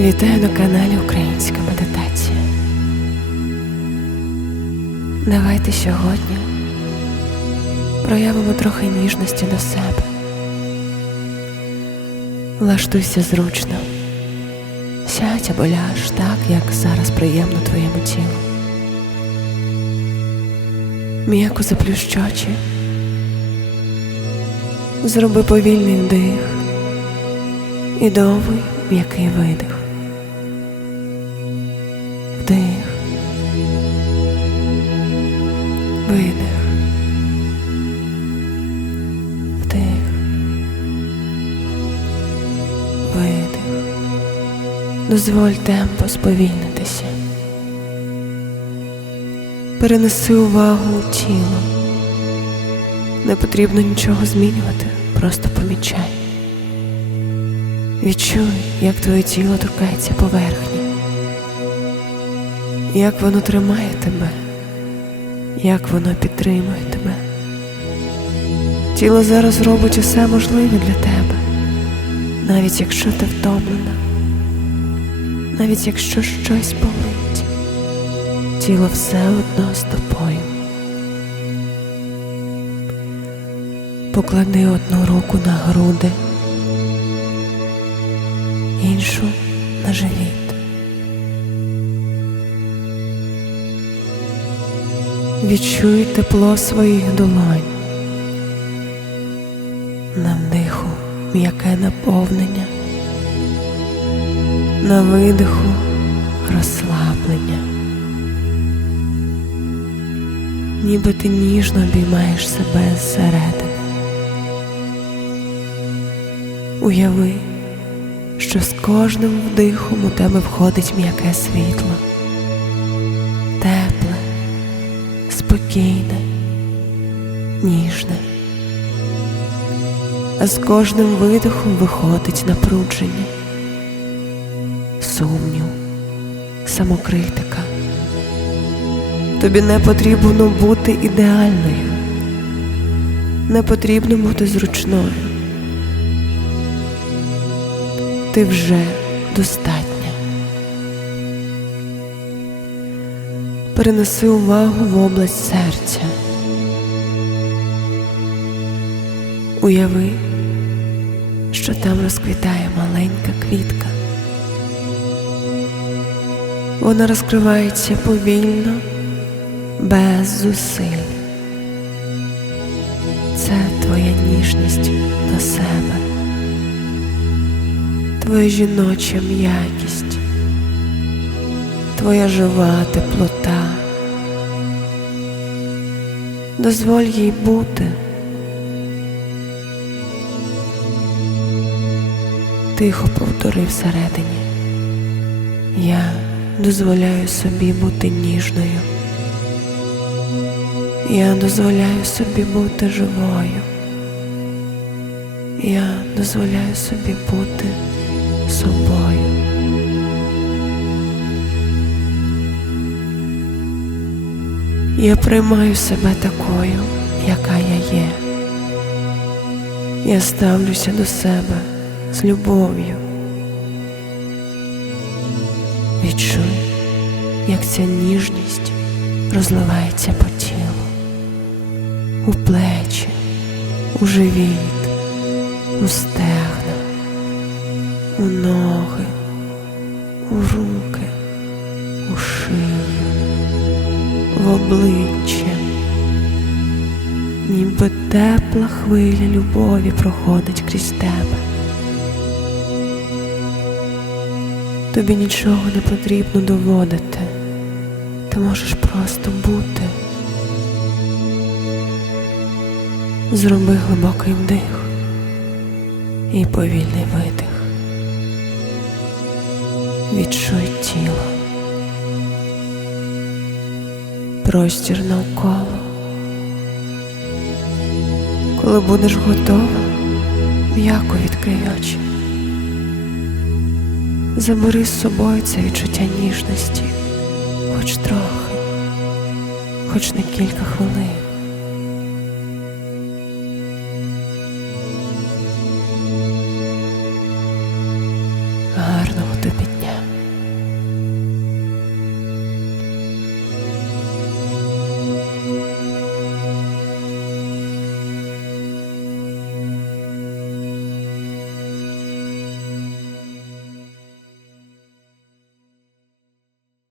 Вітаю на каналі Українська Медитація. Давайте сьогодні проявимо трохи ніжності до себе. Влаштуйся зручно. Сядь або ляж так, як зараз приємно твоєму тілу. М'яко заплющ очі. Зроби повільний вдих і довгий м'який видих. Вдих. Видих. Вдих. Видих. Дозволь темпо сповільнитися. Перенеси увагу у тіло. Не потрібно нічого змінювати, просто помічай. Відчуй, як твоє тіло торкається поверхні, як воно тримає тебе, як воно підтримує тебе. Тіло зараз робить усе можливе для тебе, навіть якщо ти втомлена, навіть якщо щось болить, тіло все одно з тобою. Поклади одну руку на груди іншу на живіт. Відчуй тепло своїх долонь. На вдиху м'яке наповнення, на видиху розслаблення. Ніби ти ніжно обіймаєш себе зсередини. Уяви, що з кожним вдихом у тебе входить м'яке світло, спокійне, ніжне, а з кожним видихом виходить напрудження, сумнів, самокритика. Тобі не потрібно бути ідеальною, не потрібно бути зручною ти вже достатня. Перенеси увагу в область серця. Уяви, що там розквітає маленька квітка. Вона розкривається повільно, без зусиль. Це твоя ніжність до себе твоя жіноча м'якість, твоя жива теплота. Дозволь їй бути. Тихо повтори всередині. Я дозволяю собі бути ніжною. Я дозволяю собі бути живою. Я дозволяю собі бути Я приймаю себе такою, яка я є. Я ставлюся до себе з любов'ю. Відчуй, як ця ніжність розливається по тілу, у плечі, у живіт, у стегна у ноги, обличчя, ніби тепла хвиля любові проходить крізь тебе. Тобі нічого не потрібно доводити, ти можеш просто бути. Зроби глибокий вдих і повільний видих. Відчуй тіло, простір навколо. Коли будеш готова, м'яко відкрий очі. Забери з собою це відчуття ніжності, хоч трохи, хоч на кілька хвилин.